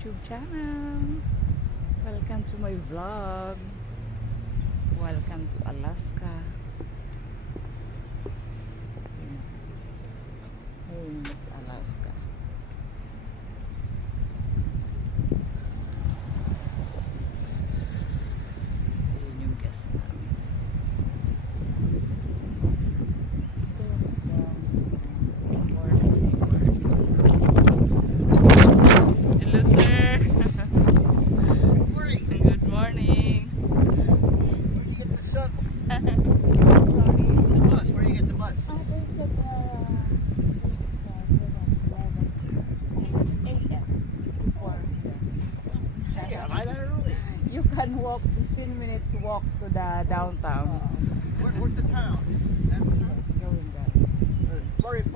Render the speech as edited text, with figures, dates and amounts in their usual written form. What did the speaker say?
YouTube channel. Welcome to my vlog. Welcome to Alaska. Ayun, Miss Alaska. Ayun yung guest namin. Hello, sir. Good morning. Where do you get the sun? Sorry. The bus. Where do you get the bus? There's a 11 a.m. to 4 Yeah, am I that early? You can walk 15 minutes walk to the downtown. Where's the town? That town? Going there. Murray